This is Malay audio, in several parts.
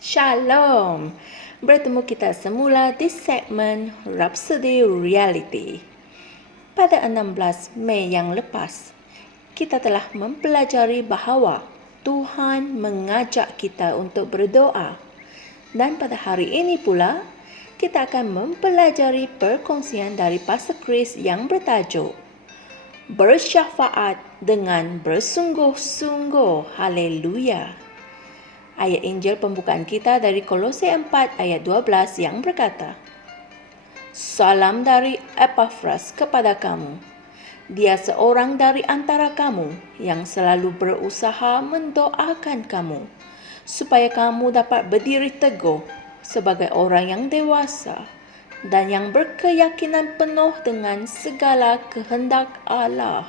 Shalom. Bertemu kita semula di segmen Rhapsody Reality. Pada 16 Mei yang lepas, kita telah mempelajari bahawa Tuhan mengajak kita untuk berdoa. Dan pada hari ini pula, kita akan mempelajari perkongsian dari Pastor Chris yang bertajuk Bersyafaat dengan bersungguh-sungguh. Haleluya. Ayat Injil pembukaan kita dari Kolose 4 ayat 12 yang berkata, Salam dari Epaphras kepada kamu. Dia seorang dari antara kamu yang selalu berusaha mendoakan kamu, supaya kamu dapat berdiri teguh sebagai orang yang dewasa dan yang berkeyakinan penuh dengan segala kehendak Allah.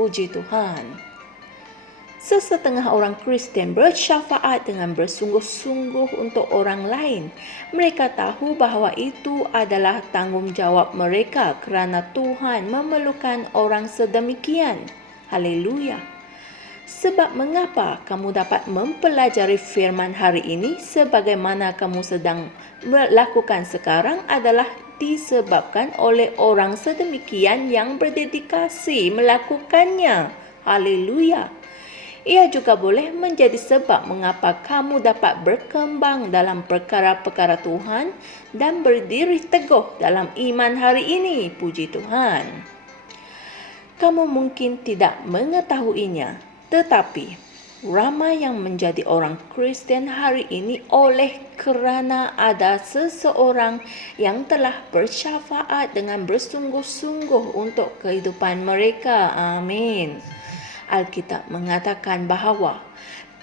Puji Tuhan. Sesetengah orang Kristian bersyafaat dengan bersungguh-sungguh untuk orang lain. Mereka tahu bahawa itu adalah tanggungjawab mereka kerana Tuhan memerlukan orang sedemikian. Haleluya. Sebab mengapa kamu dapat mempelajari firman hari ini sebagaimana kamu sedang melakukan sekarang adalah disebabkan oleh orang sedemikian yang berdedikasi melakukannya. Haleluya. Ia juga boleh menjadi sebab mengapa kamu dapat berkembang dalam perkara-perkara Tuhan dan berdiri teguh dalam iman hari ini. Puji Tuhan. Kamu mungkin tidak mengetahuinya, tetapi ramai yang menjadi orang Kristian hari ini oleh kerana ada seseorang yang telah bersyafaat dengan bersungguh-sungguh untuk kehidupan mereka. Amin. Alkitab mengatakan bahawa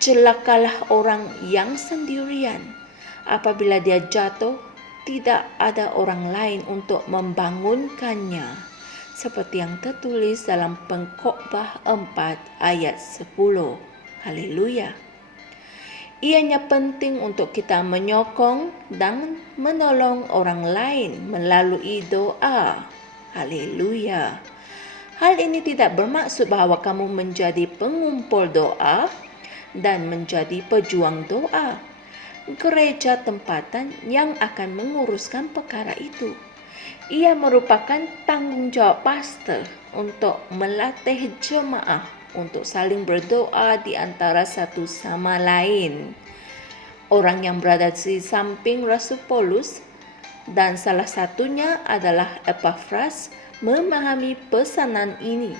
celakalah orang yang sendirian. Apabila dia jatuh, tidak ada orang lain untuk membangunkannya. Seperti yang tertulis dalam Pengkhotbah 4 ayat 10. Haleluya. Ianya penting untuk kita menyokong dan menolong orang lain melalui doa. Haleluya. Hal ini tidak bermaksud bahawa kamu menjadi pengumpul doa dan menjadi pejuang doa. Gereja tempatan yang akan menguruskan perkara itu. Ia merupakan tanggungjawab pastor untuk melatih jemaah untuk saling berdoa di antara satu sama lain. Orang yang berada di samping Rasul Paulus dan salah satunya adalah Epaphras memahami pesanan ini.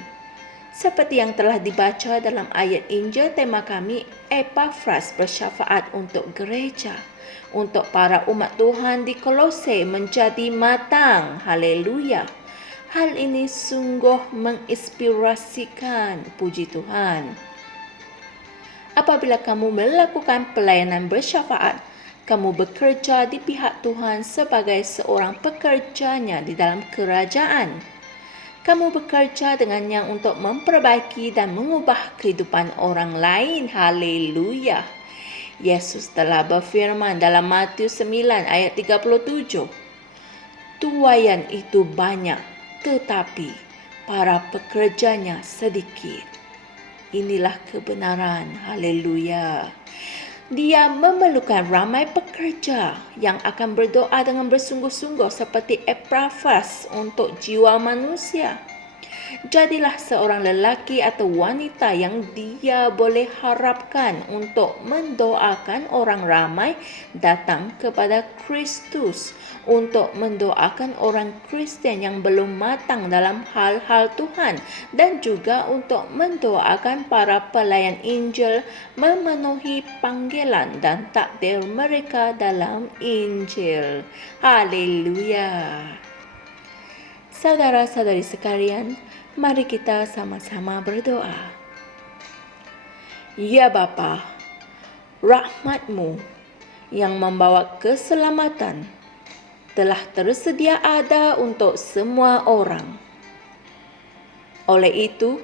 Seperti yang telah dibaca dalam ayat Injil tema kami, Epaphras bersyafaat untuk gereja, untuk para umat Tuhan di Kolose menjadi matang. Haleluya. Hal ini sungguh menginspirasikan. Puji Tuhan. Apabila kamu melakukan pelayanan bersyafaat, kamu bekerja di pihak Tuhan sebagai seorang pekerjanya di dalam kerajaan. Kamu bekerja dengannya untuk memperbaiki dan mengubah kehidupan orang lain. Haleluya. Yesus telah berfirman dalam Matius 9 ayat 37. Tuaian itu banyak, tetapi para pekerjanya sedikit. Inilah kebenaran. Haleluya. Dia memerlukan ramai pekerja yang akan berdoa dengan bersungguh-sungguh seperti Epaphras untuk jiwa manusia. Jadilah seorang lelaki atau wanita yang dia boleh harapkan untuk mendoakan orang ramai datang kepada Kristus, untuk mendoakan orang Kristian yang belum matang dalam hal-hal Tuhan, dan juga untuk mendoakan para pelayan Injil memenuhi panggilan dan takdir mereka dalam Injil. Haleluya. Saudara-saudari sekalian, mari kita sama-sama berdoa. Ya Bapa, rahmat-Mu yang membawa keselamatan telah tersedia ada untuk semua orang. Oleh itu,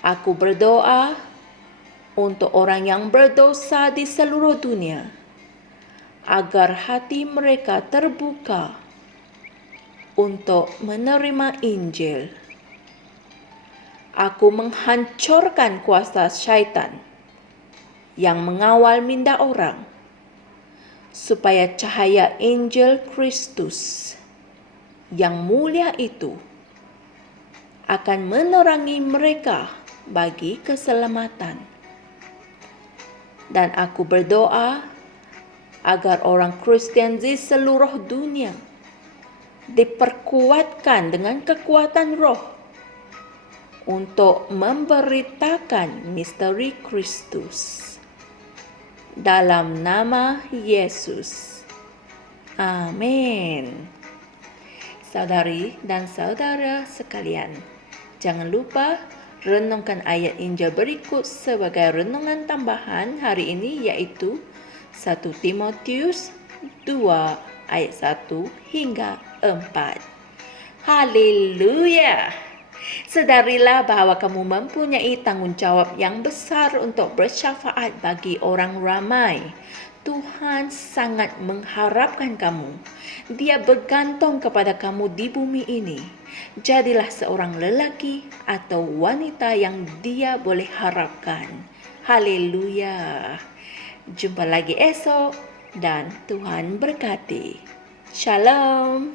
aku berdoa untuk orang yang berdosa di seluruh dunia, agar hati mereka terbuka untuk menerima Injil. Aku menghancurkan kuasa syaitan yang mengawal minda orang supaya cahaya Injil Kristus yang mulia itu akan menerangi mereka bagi keselamatan. Dan aku berdoa agar orang Kristen di seluruh dunia diperkuatkan dengan kekuatan roh untuk memberitakan misteri Kristus. Dalam nama Yesus. Amin. Saudari dan saudara sekalian, jangan lupa renungkan ayat Injil berikut sebagai renungan tambahan hari ini, yaitu 1 Timotius 2 ayat 1 hingga 4. Haleluya! Sedarilah bahwa kamu mempunyai tanggung jawab yang besar untuk bersyafaat bagi orang ramai. Tuhan sangat mengharapkan kamu. Dia bergantung kepada kamu di bumi ini. Jadilah seorang lelaki atau wanita yang Dia boleh harapkan. Haleluya. Jumpa lagi esok dan Tuhan berkati. Shalom.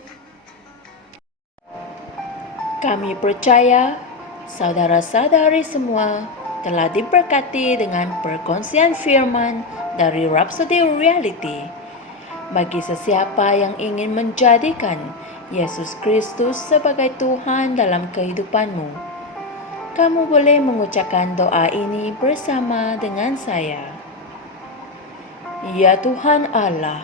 Kami percaya saudara-saudari semua telah diberkati dengan perkongsian firman dari Rhapsody Reality. Bagi sesiapa yang ingin menjadikan Yesus Kristus sebagai Tuhan dalam kehidupanmu, kamu boleh mengucapkan doa ini bersama dengan saya. Ya Tuhan Allah,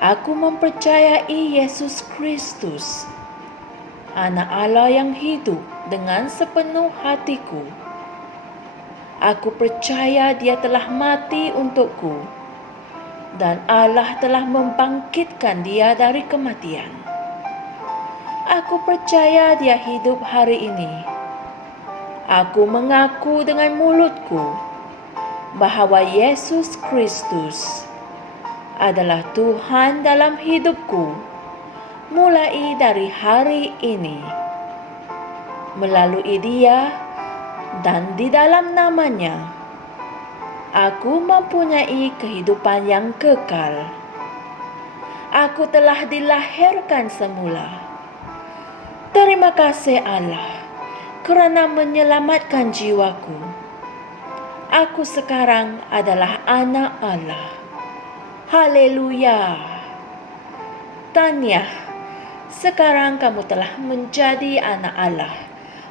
aku mempercayai Yesus Kristus, Anak Allah yang hidup dengan sepenuh hatiku. Aku percaya Dia telah mati untukku dan Allah telah membangkitkan Dia dari kematian. Aku percaya Dia hidup hari ini. Aku mengaku dengan mulutku bahwa Yesus Kristus adalah Tuhan dalam hidupku mulai dari hari ini. Melalui Dia dan di dalam nama-Nya, aku mempunyai kehidupan yang kekal. Aku telah dilahirkan semula. Terima kasih Allah kerana menyelamatkan jiwaku. Aku sekarang adalah anak Allah. Haleluya. Tahniah. Sekarang kamu telah menjadi anak Allah.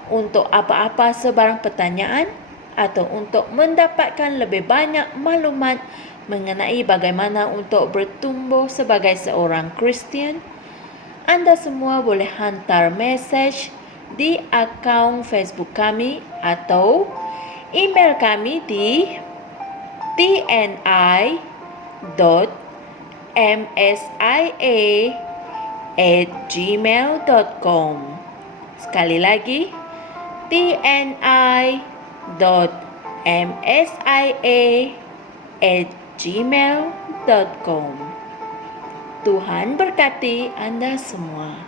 Untuk apa-apa sebarang pertanyaan atau untuk mendapatkan lebih banyak maklumat mengenai bagaimana untuk bertumbuh sebagai seorang Kristian, anda semua boleh hantar mesej di akaun Facebook kami atau email kami di tni.msia@gmail.com. Sekali lagi, tni.msia@gmail.com. Tuhan berkati Anda semua.